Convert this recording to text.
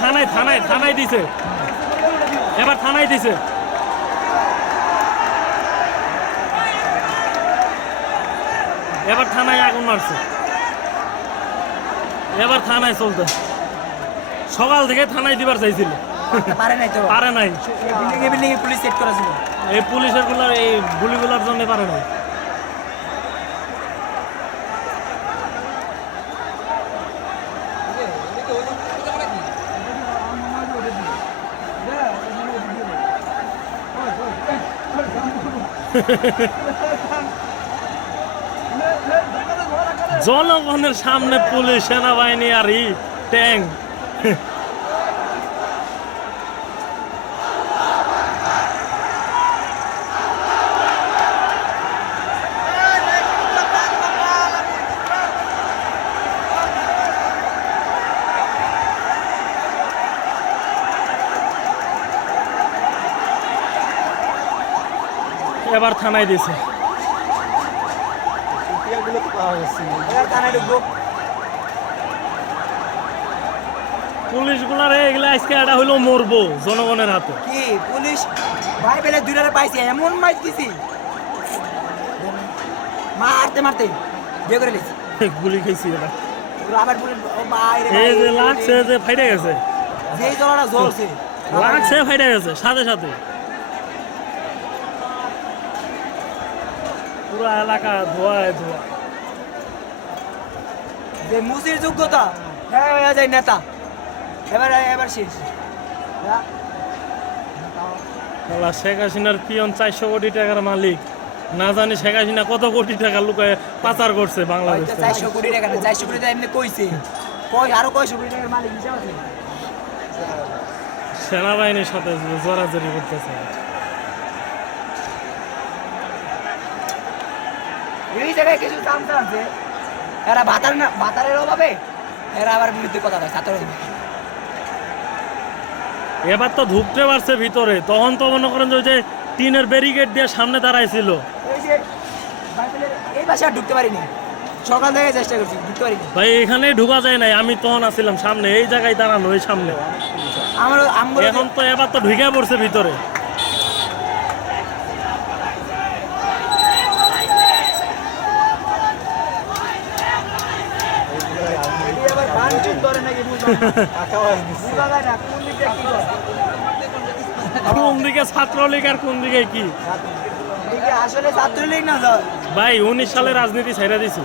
থানায় থানায় থানায় দিছে, এবার থানায় দিছে। এবার থানায় আগুন মারছে, এবার থানায় চলতে। সকাল থেকে থানায় দিবার চাইছিল, পারে নাই তো, পারে নাই। বিল্ডিং এ পুলিশ সেট করা ছিল, এই পুলিশের গুলার এই গুলিগুলার জন্য পারে নাই। জনগণের সামনে পুলিশ, সেনাবাহিনী আর ট্যাঙ্ক। এবার থানায় দিছে। পুলিশ গুলার এগুলা আজকে এটা হইলো মরবো জনগণের হাতে। কি পুলিশ ভাই বেলে দুইটারে পাইছে, এমন মাইর দিছি মারতে মারতে বিয়ে করে লিছি, গুলি খেয়েছি এটা। আবার পুলিশ বাইরে এই যে লাগছে, যে ফাইটে গেছে, যেই জলাটা জ্বলছে লাগছে ফাইটে গেছে সাথে সাথে। পুরো এলাকা ধোয়ায় ধোয়া। যে মুসির যোগ্যতা হ্যাঁ হয়ে যায় নেতা, এবার এবার শেষ। শেখ হাসিনার পিয়ন 400 কোটি টাকার মালিক, না জানি শেখ হাসিনা কত কোটি টাকা লুকায় পাচার করছে বাংলাদেশ থেকে। 400 কোটি টাকা না, 400 কোটি টাকা এমনি কইছে, কই আরো কয়শো কোটি টাকার মালিক হিসাব আছে। সেনাবাহিনীর সাথে জোরাজোরি করতেছে। এই জায়গায় কিছু চামচা আছে, এরা ভাতারের অভাবে এরা আবার বিরুদ্ধে কথা কয় ছাত্র। এবার তো ঢুকতে পারছে ভিতরে, তখন তো মনে করেন যে ওই যে টিনের ব্যারিকেড দিয়ে সামনে দাঁড়াইছিল। এই যে এই বাসা ঢুকতে পারিনি, সকাল থেকে চেষ্টা করছি ঢুকতে পারিনি ভাই, এখানে ঢুকা যায় নাই। আমি তখন আসছিলাম সামনে, এই জায়গায় দাঁড়ানো, এই সামনে। এখন তো এবার তো ঢুকে পড়ছে ভিতরে। কোন দিকে ছাত্রলীগ আর কোন দিকে কি আসলে ছাত্রলীগ না ভাই, 19 সালে রাজনীতি ছেড়ে দিছি।